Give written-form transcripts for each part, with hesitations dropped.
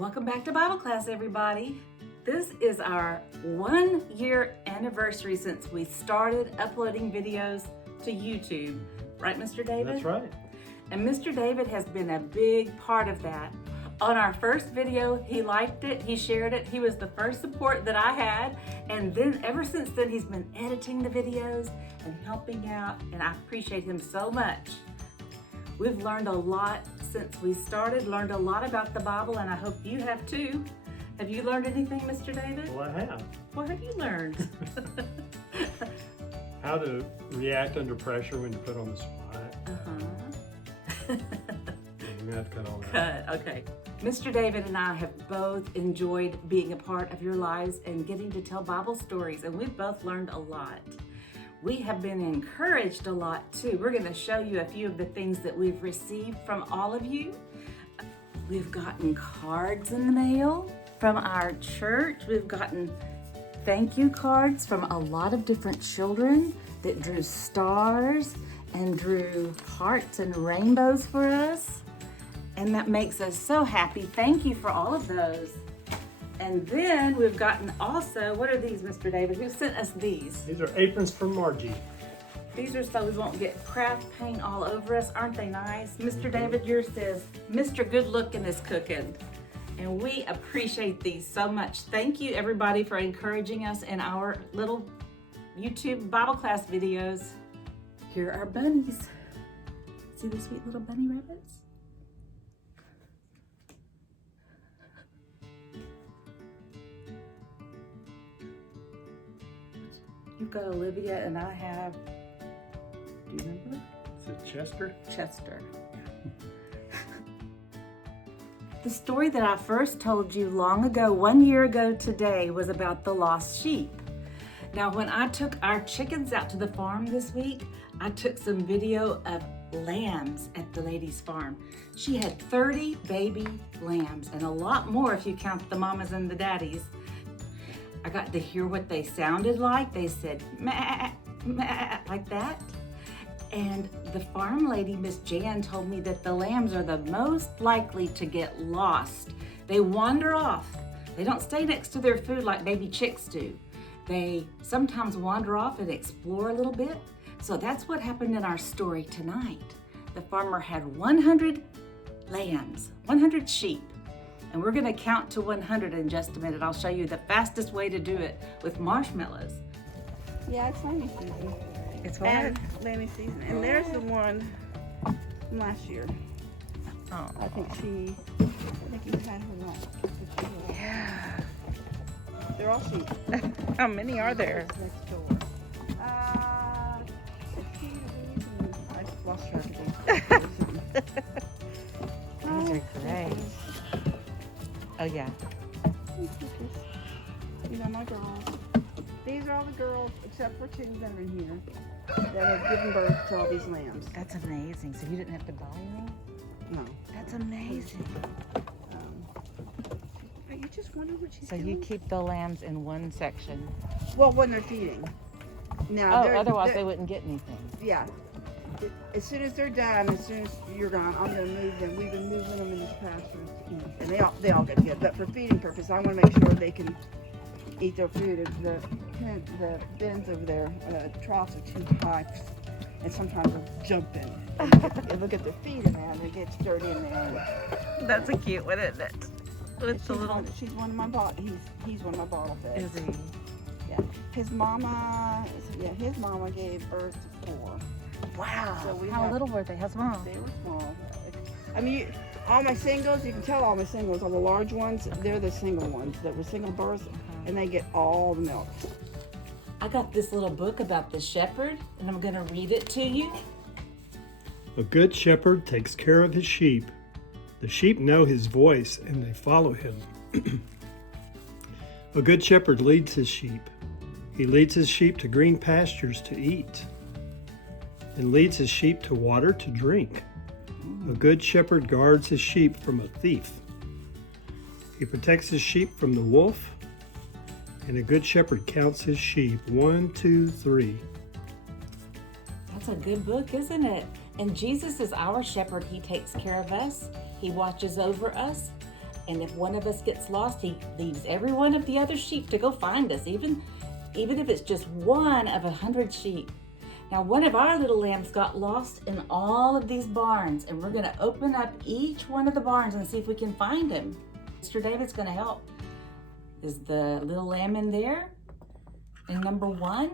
Welcome back to Bible class, everybody. This is our 1-year anniversary since we started uploading videos to YouTube. Right, Mr. David? That's right. And Mr. David has been a big part of that. On our first video, he liked it, he shared it, he was the first support that I had, and then ever since then he's been editing the videos and helping out, and I appreciate him so much. We've learned a lot since we started, learned a lot about the Bible, and I hope you have too. Have you learned anything, Mr. David? Well, I have. What have you learned? How to react under pressure when to put on the spot. Uh-huh. You have to cut all that. Okay. Mr. David and I have both enjoyed being a part of your lives and getting to tell Bible stories, and we've both learned a lot. We have been encouraged a lot too. We're going to show you a few of the things that we've received from all of you. We've gotten cards in the mail from our church. We've gotten thank you cards from a lot of different children that drew stars and drew hearts and rainbows for us. And that makes us so happy. Thank you for all of those. And then we've gotten also, what are these, Mr. David? Who sent us these? These are aprons from Margie. These are so we won't get craft paint all over us. Aren't they nice? Mr. David, yours says, Mr. Good Looking is cooking. And we appreciate these so much. Thank you, everybody, for encouraging us in our little YouTube Bible class videos. Here are bunnies. See the sweet little bunny rabbits? You've got Olivia and I have, do you remember? Is it Chester? Chester. The story that I first told you long ago, 1 year ago today, was about the lost sheep. Now, when I took our chickens out to the farm this week, I took some video of lambs at the lady's farm. She had 30 baby lambs and a lot more if you count the mamas and the daddies. I got to hear what they sounded like. They said, meh, meh, like that. And the farm lady, Miss Jan, told me that the lambs are the most likely to get lost. They wander off. They don't stay next to their food like baby chicks do. They sometimes wander off and explore a little bit. So that's what happened in our story tonight. The farmer had 100 lambs, 100 sheep. And we're gonna count to 100 in just a minute. I'll show you the fastest way to do it with marshmallows. Yeah, it's lammy season. It's And lammy season. And there's the one from last year. Oh. I think you had her lunch. Yeah. They're all sheep. How many are there? Next door. 16 of these, and I lost track of these. These are great. Oh yeah. These are my girls. These are all the girls, except for 2 that are in here, that have given birth to all these lambs. That's amazing. So you didn't have to buy anything? No. That's amazing. You just wonder what she's So doing. you keep the lambs in one section. Well, when they're feeding. Now, Oh, otherwise they wouldn't get anything. Yeah. As soon as they're done, as soon as you're gone, I'm going to move them. We've been moving them in this pasture to eat. And they all get good. But for feeding purpose, I want to make sure they can eat their food. And the bins over there, troughs are too high. And sometimes they'll jump in. And look at their feet in there and they get stirred in there. That's a cute one, isn't it? With the little... She's one of my bottle. He's one of my bottle fish. Is he? Yeah. His mama gave birth to 4. Wow. So How little were they? How small? They were small. I mean, all my singles, you can tell all my singles, all the large ones, they're the single ones that were single births, and they get all the milk. I got this little book about the shepherd, and I'm going to read it to you. A good shepherd takes care of his sheep. The sheep know his voice and they follow him. A good shepherd leads his sheep. He leads his sheep to green pastures to eat and leads his sheep to water to drink. A good shepherd guards his sheep from a thief. He protects his sheep from the wolf, and a good shepherd counts his sheep. 1, 2, 3. That's a good book, isn't it? And Jesus is our shepherd. He takes care of us. He watches over us. And if one of us gets lost, he leaves every one of the other sheep to go find us, even if it's just one of 100 sheep. Now, one of our little lambs got lost in all of these barns, and we're gonna open up each one of the barns and see if we can find him. Mr. David's gonna help. Is the little lamb in there? In number 1?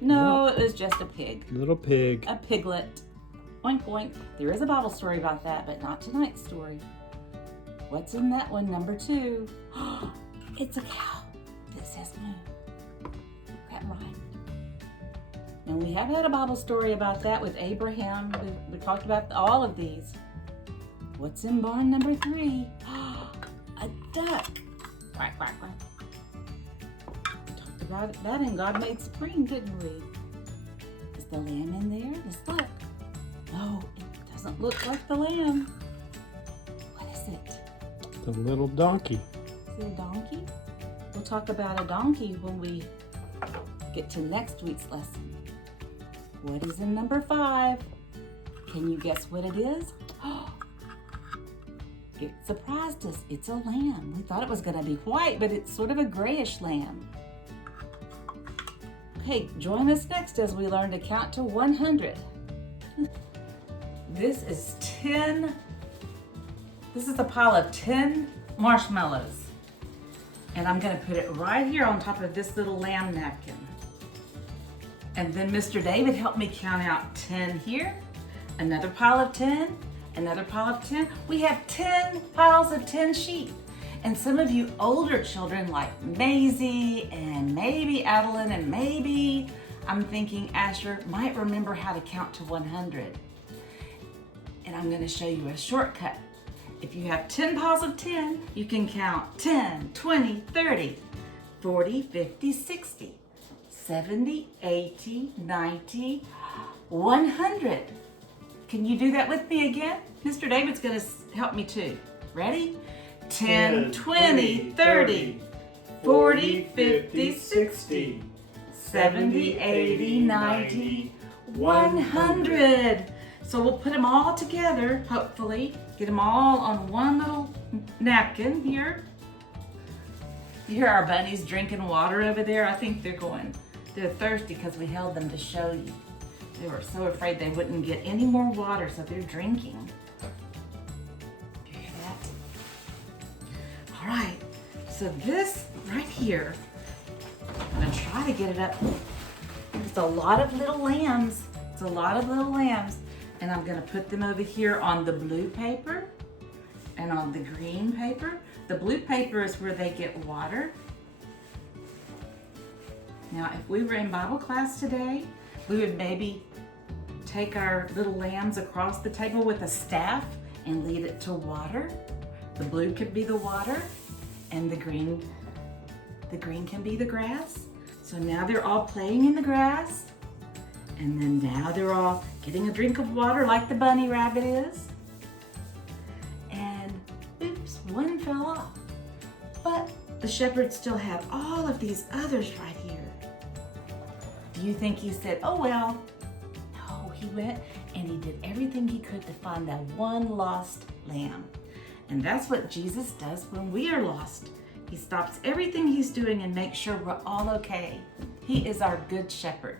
No, it was just a pig. Little pig. A piglet. Oink, oink. There is a Bible story about that, but not tonight's story. What's in that one? Number 2. It's a cow that says moo. That right. And we have had a Bible story about that with Abraham. We talked about all of these. What's in barn number 3? A duck. Quack, quack, quack. We talked about that in God Made Spring, didn't we? Is the lamb in there? Let's look. No, it doesn't look like the lamb. What is it? The little donkey. Is it a donkey? We'll talk about a donkey when we get to next week's lesson. What is in number 5? Can you guess what it is? It surprised us. It's a lamb. We thought it was going to be white, but it's sort of a grayish lamb. Okay, join us next as we learn to count to 100. This is a pile of 10 marshmallows. And I'm gonna put it right here on top of this little lamb napkin. And then Mr. David helped me count out 10 here, another pile of 10, another pile of 10. We have 10 piles of 10 sheep. And some of you older children like Maisie and maybe Adeline and maybe, I'm thinking Asher, might remember how to count to 100. And I'm gonna show you a shortcut. If you have 10 piles of 10, you can count 10, 20, 30, 40, 50, 60, 70, 80, 90, 100. Can you do that with me again? Mr. David's gonna help me too. Ready? 10, 20, 30, 40, 50, 60, 70, 80, 90, 100. So we'll put them all together, hopefully. Get them all on one little napkin here. You hear our bunnies drinking water over there? I think they're thirsty because we held them to show you. They were so afraid they wouldn't get any more water, so they're drinking. Do you hear that? All right, so this right here, I'm gonna try to get it up. It's a lot of little lambs. It's a lot of little lambs. And I'm gonna put them over here on the blue paper and on the green paper. The blue paper is where they get water. Now, if we were in Bible class today, we would maybe take our little lambs across the table with a staff and lead it to water. The blue could be the water and the green can be the grass. So now they're all playing in the grass. And then now they're all getting a drink of water like the bunny rabbit is. And oops, one fell off. But the shepherd still had all of these others right here. Do you think he said, oh well? No, he went and he did everything he could to find that one lost lamb. And that's what Jesus does when we are lost. He stops everything he's doing and makes sure we're all okay. He is our good shepherd.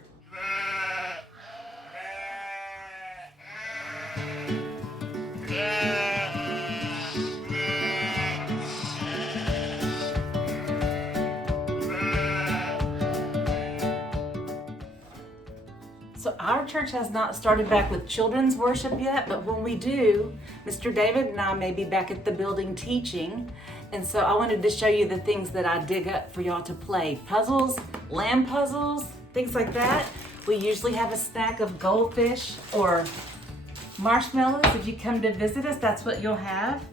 So our church has not started back with children's worship yet, but when we do, Mr. David and I may be back at the building teaching. And so I wanted to show you the things that I dig up for y'all to play. Puzzles, lamb puzzles, things like that. We usually have a snack of goldfish or marshmallows. If you come to visit us, that's what you'll have.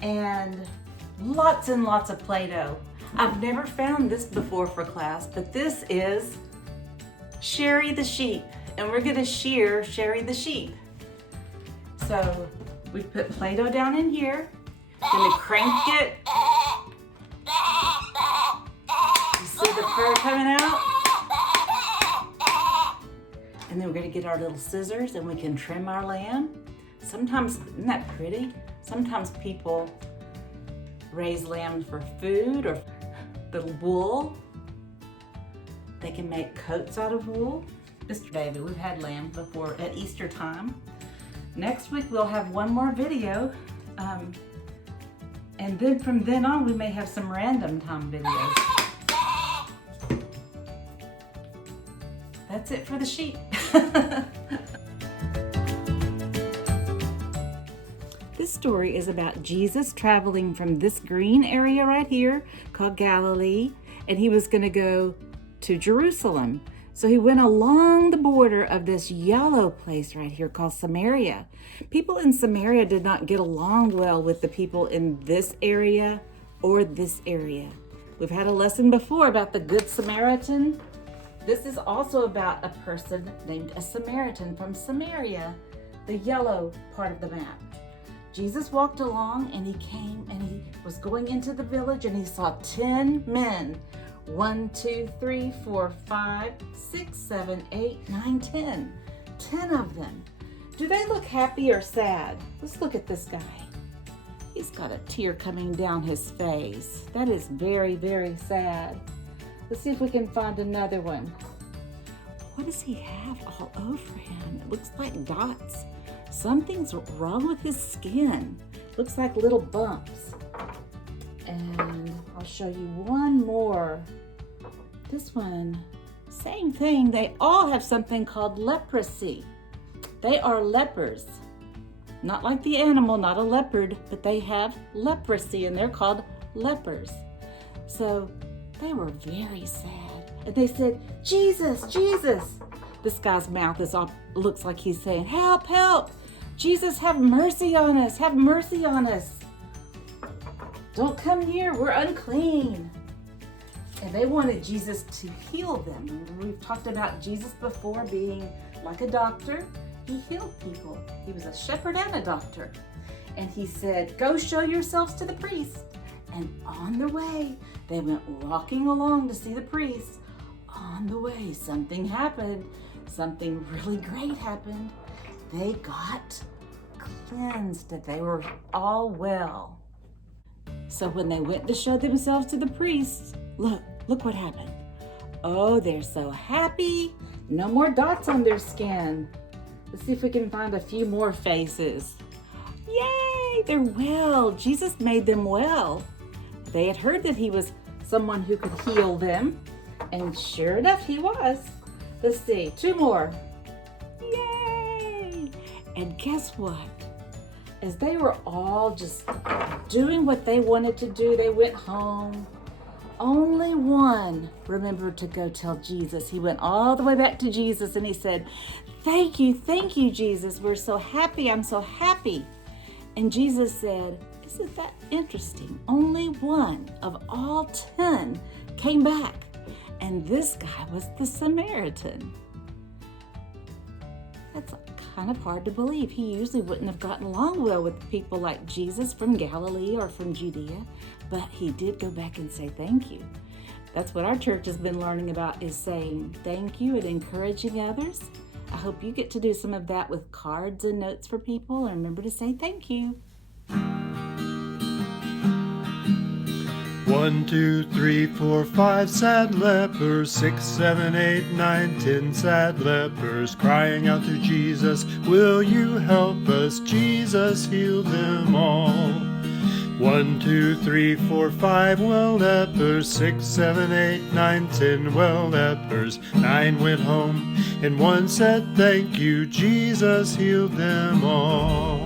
And lots of Play-Doh. I've never found this before for class, but this is Sherry the sheep. And we're gonna shear Sherry the sheep. So we put Play-Doh down in here, gonna crank it. You see the fur coming out? And then we're gonna get our little scissors and we can trim our lamb. Sometimes, isn't that pretty? Sometimes people raise lambs for food or the wool. They can make coats out of wool. Mr. David, we've had lambs before at Easter time. Next week we'll have one more video. And then from then on we may have some random time videos. That's it for the sheep. This story is about Jesus traveling from this green area right here called Galilee, and he was going to go to Jerusalem. So he went along the border of this yellow place right here called Samaria. People in Samaria did not get along well with the people in this area or this area. We've had a lesson before about the Good Samaritan. This is also about a person named a Samaritan from Samaria, the yellow part of the map. Jesus walked along and he came and he was going into the village and he saw 10 men. 1, 2, 3, 4, 5, 6, 7, 8, 9, 10. 10 of them. Do they look happy or sad? Let's look at this guy. He's got a tear coming down his face. That is very, very sad. Let's see if we can find another one. What does he have all over him? It looks like dots. Something's wrong with his skin. Looks like little bumps. And I'll show you one more. This one, same thing. They all have something called leprosy. They are lepers. Not like the animal, not a leopard, but they have leprosy and they're called lepers. So they were very sad. And they said, Jesus, Jesus. This guy's mouth is all, looks like he's saying, help, help. Jesus, have mercy on us. Have mercy on us. Don't come near, we're unclean. And they wanted Jesus to heal them. We've talked about Jesus before being like a doctor. He healed people. He was a shepherd and a doctor. And he said, go show yourselves to the priest. And on the way, they went walking along to see the priest. On the way, something happened. Something really great happened. They got cleansed. They were all well. So when they went to show themselves to the priests, look what happened. Oh, they're so happy. No more dots on their skin. Let's see if we can find a few more faces. Yay, they're well. Jesus made them well. They had heard that he was someone who could heal them. And sure enough, he was. Let's see, 2 more. Yay! And guess what? As they were all just doing what they wanted to do, they went home. Only one remembered to go tell Jesus. He went all the way back to Jesus and he said, thank you, Jesus. We're so happy. I'm so happy. And Jesus said, isn't that interesting? Only one of all 10 came back. And this guy was the Samaritan. That's kind of hard to believe. He usually wouldn't have gotten along well with people like Jesus from Galilee or from Judea, but he did go back and say thank you. That's what our church has been learning about, is saying thank you and encouraging others. I hope you get to do some of that with cards and notes for people, and remember to say thank you. 1, 2, 3, 4, 5 sad lepers, 6, 7, 8, 9, 10 sad lepers, crying out to Jesus, will you help us? Jesus healed them all. 1, 2, 3, 4, 5 well lepers, 6, 7, 8, 9, 10 well lepers, 9 went home, and 1 said thank you, Jesus healed them all.